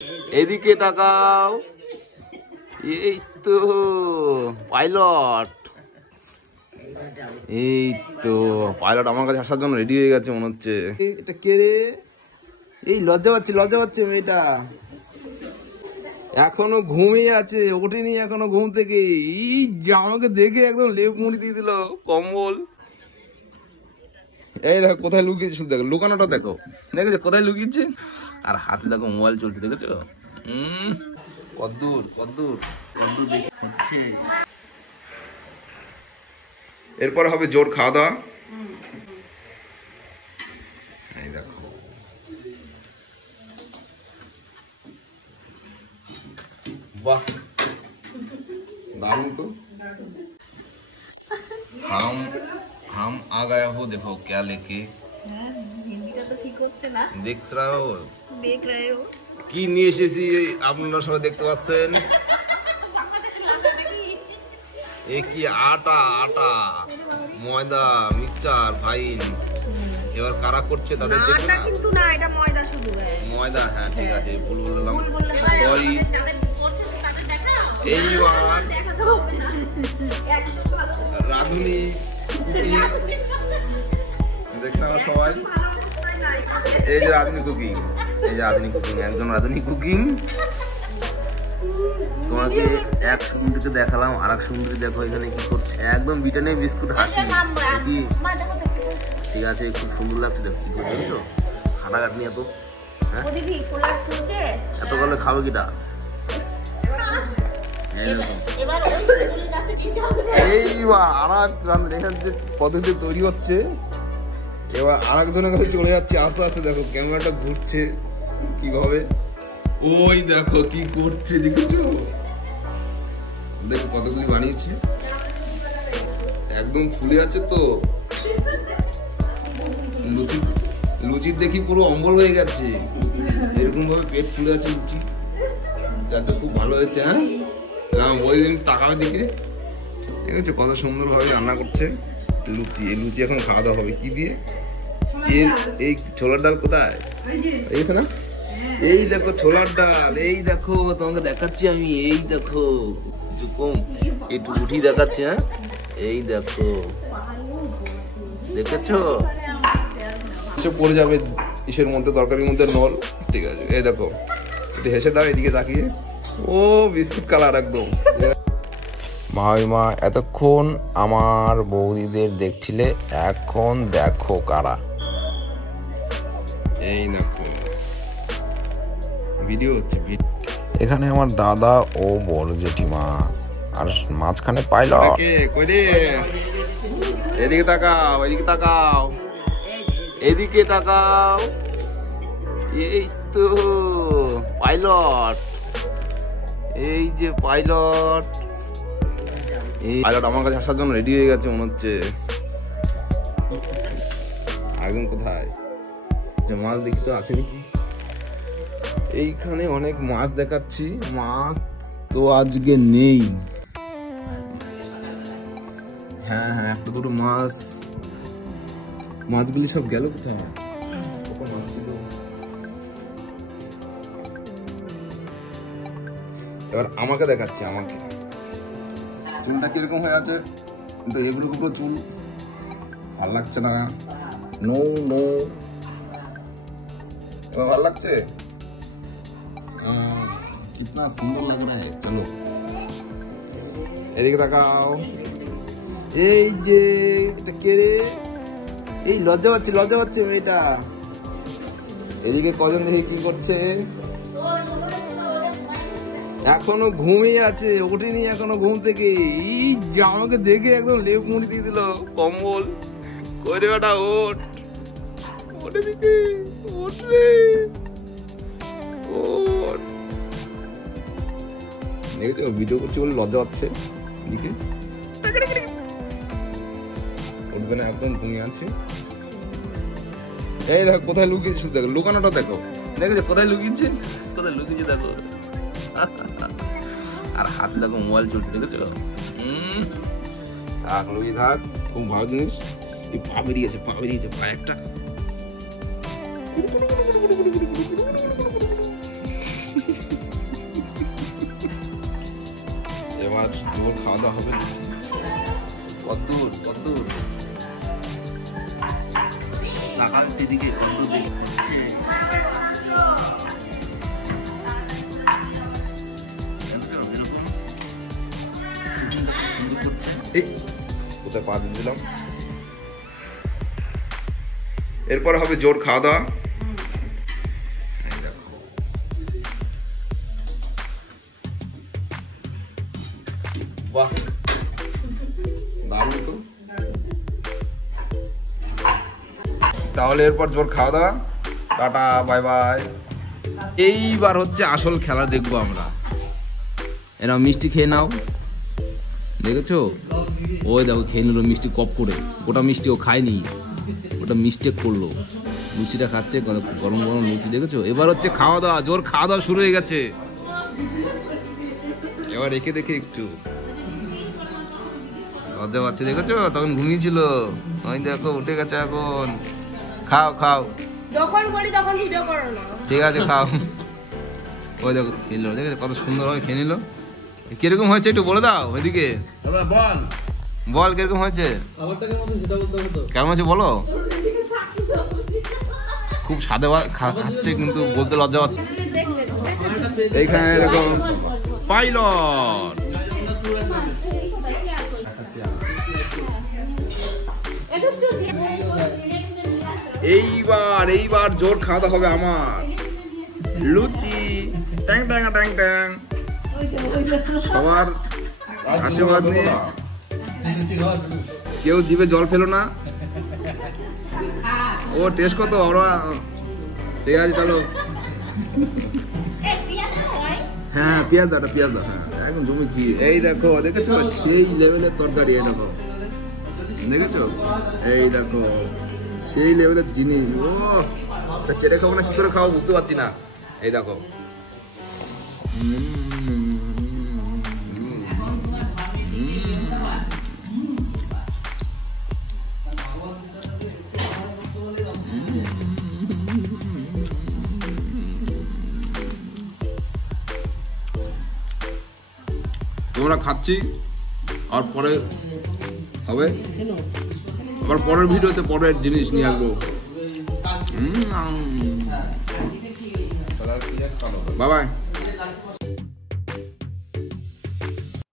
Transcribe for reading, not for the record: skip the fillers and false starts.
এদিকে তাকাও, এই তো পাইলট, এই তো পাইলট আমার কাছে আসার জন্য রেডি হয়ে গেছে মনে হচ্ছে। এটা কে রে? এই লজ্জা পাচ্ছে মেয়েটা, এখনো ঘুমিয়ে আছে, ওঠেনি এখনো ঘুম থেকে। এই আমাকে দেখে একদম লেপ মুড়ি দিয়ে দিল কম্বল। এই দেখো কোথায় লুকিয়েছে, শুধু দেখো লুকানোটা দেখো, দেখেছো কোথায় লুকিয়েছে। আর হাতে দেখো মোবাইল চলছে, দেখেছো? কদ্দূর কদ্দূর কদ্দূর দেখছে। এরপর হবে জোর খাওয়া দাওয়া। এই দেখো वाह दारू तो हम आ गया हो, देखो क्या लेके। হিন্দিটা তো ঠিক হচ্ছে না। देख रहे हो কি নিয়ে এসেছি আপনারা সবাই দেখতে পাচ্ছেন। এই কি আটা আটা ময়দা মিক্সচার ফাইন। এবার কারা করছে তাদের দেখুন। আটা কিন্তু না, এটা ময়দা শুধু। ময়দা, হ্যাঁ ঠিক আছে, ভুল বললাম, সরি। এইবার রাঁধুনি দেখতে পাবো সবাই। এই যে রাঁধুনি কুকিং, এই যে রাঁধুনি কুকিং, একজন রাঁধুনি কুকিং। তোমাকে এক সুন্দরীকে দেখালাম, আর এক সুন্দরী দেখো এখানে কি করছে, একদম ব্রিটানিয়া বিস্কুট হাসি। ঠিক আছে, খুব সুন্দর লাগছে, দেখো কি করছে বুঝছো, হাঁটাঘাটনি এত। হ্যাঁ এত করলে খাবে কিটা? এইবার আর এক এখানে যে পদ্ধতি তৈরি হচ্ছে, এবার আর একজনের কাছে চলে যাচ্ছে আস্তে আস্তে। দেখো ক্যামেরাটা ঘুরছে কিভাবে, ওই দেখো কি করছে, দেখেছো? দেখো কতগুলি বানিয়েছে, একদম ফুলে আছে তো। লুচির দেখি পুরো অম্বল হয়ে গেছে, এরকম ভাবে পেট ফুলে আছে লুচি। যাতে খুব ভালো হয়েছে। হ্যাঁ ওই দিন টাকার দিকে, ঠিক আছে, কত সুন্দর ভাবে রান্না করছে লুচি। এই লুচি এখন খাওয়া দাওয়া হবে কি দিয়ে? এই ছোলার ডাল কোথায় দেখেছো না? এই দেখো ছোলার ডাল, এই দেখো তোমাকে দেখাচ্ছি আমি, এই দেখো কম একটু উঠি দেখাচ্ছি। হ্যাঁ এই দেখো, দেখেছো এসব পড়ে যাবে ইসের মধ্যে, তরকারির মধ্যে নল। ঠিক আছে, এই দেখো একটু হেসে দাও এদিকে তাকিয়ে, ও বিস্কুট কালার একদম। মা এতক্ষণ আমার বৌদিদের দেখছিলে, এখন দেখো কারা। এই দেখো ভিডিও হচ্ছে, এখানে আমার দাদা ও বড় জেঠিমা, আর মাঝখানে পাইলট। এদিকে তাকাও, এদিকে তাকাও, এদিকে তাকাও, এই তো পাইলট, এই যে পাইলট। পাইলট আমার কাছে আসার জন্য রেডি হয়ে গেছে মনে হচ্ছে। একদম কোথায় যে মাছ দেখি তো আছে নাকি? এইখানে অনেক মাছ দেখাচ্ছি, মাছ তো আজকে নেই। হ্যাঁ হ্যাঁ একটা দুটো মাছ, মাছগুলি সব গেল কোথায়? মাছ ছিল। এবার আমাকে দেখাচ্ছে, আমাকে চুলটা কিরকম হয়ে আছে, কিন্তু এগুলো পুরো চুল ভাল লাগছে না। নো নো, এবার ভাল লাগছে, কিতনা সুন্দর লাগ রা হ্যায়। চলো এদিকে তাকাও, এই যে এটা কে রে? এই লজ্জা পাচ্ছে মেয়েটা। এদিকে কজন দেখে কি করছে, এখনো ঘুমিয়ে আছে, ওঠেনি এখনো ঘুম থেকে। এই আমাকে দেখে একদম লেপ মুড়ি দিয়ে দিল কম্বল। কই রে বেটা, ওঠ, ওঠে দিকে, ওঠ রে, ওঠ। দেখেছো ভিডিও করছি বলে লজ্জা পাচ্ছে, এদিকে উঠবে না, একদম ঘুমিয়ে আছে। এই দেখো কোথায় লুকিয়েছে, শুধু দেখো লুকানোটা দেখো, দেখেছো কোথায় লুকিয়েছে, কোথায় লুকিয়েছে দেখো। আর হাতে দেখো মোবাইল চলছে, দেখেছো? থাক লুকিয়ে থাক, খুব ভালো জিনিস। এই পা বেরিয়েছে, পা একটা। এবার জোর খাওয়া দাওয়া হবে। কদ্দূর কদ্দূর এদিকে কোথায় পা দিলাম। এরপর হবে জোর খাওয়া দাওয়া। বাহ দারুণ তো। তাহলে এরপর জোর খাওয়া দাওয়া, টাটা বাই বাই। এইবার হচ্ছে আসল খেলা দেখবো আমরা। এরা মিষ্টি খেয়ে নাও, দেখেছো? ওই দেখো খেয়ে নিল মিষ্টি কপ করে, গোটা মিষ্টি ও খায়নি, ওটা মিস্টেক করলো। মিষ্টিটা খাচ্ছে গরম গরম মিষ্টি, দেখেছো? এবার হচ্ছে খাওয়া দাওয়া, জোর খাওয়া দাওয়া শুরু হয়ে গেছে। এবার রেখে দেখে একটু লজ্জা পাচ্ছে, দেখেছো? তখন ঘুমিয়েছিল, ওই দেখো উঠে গেছে এখন। খাও খাও, যখন বলি তখন ভিডিও করো না। ঠিক আছে খাও। ওই দেখো খেলো, দেখেছো কত সুন্দর ভাবে খেয়ে নিল। কিরকম হয়েছে একটু বলে দাও ওইদিকে, বল কিরকম হয়েছে, কেমন আছে বলো। খুব স্বাদে খাচ্ছে কিন্তু বলতে লজ্জা পাচ্ছে। এইখানে এরকম পাইলট। এইবার জোর খাওয়া দাওয়া হবে আমার। লুচি ট্যাং ট্যাং ট্যাং ট্যাং, সবার আশীর্বাদ নিয়ে কেউ জিভে জল ফেলো না। ও টেস্ট কত ওরা, ঠিক আছে চলো। হ্যাঁ পেঁয়াজ দাও, পেঁয়াজ দাও, হ্যাঁ একদম জমি কি। এই দেখো দেখেছো সেই লেভেলের তরকারি, এই দেখো দেখেছো, এই দেখো সেই লেভেলের জিনিস। ও চেটে খাবো না কি করে খাবো বুঝতে পারছি না। এই দেখো তোমরা খাচ্ছি আর পরে হবে আবার পরের ভিডিওতে পরের জিনিস নিয়ে আসবো। Bye bye.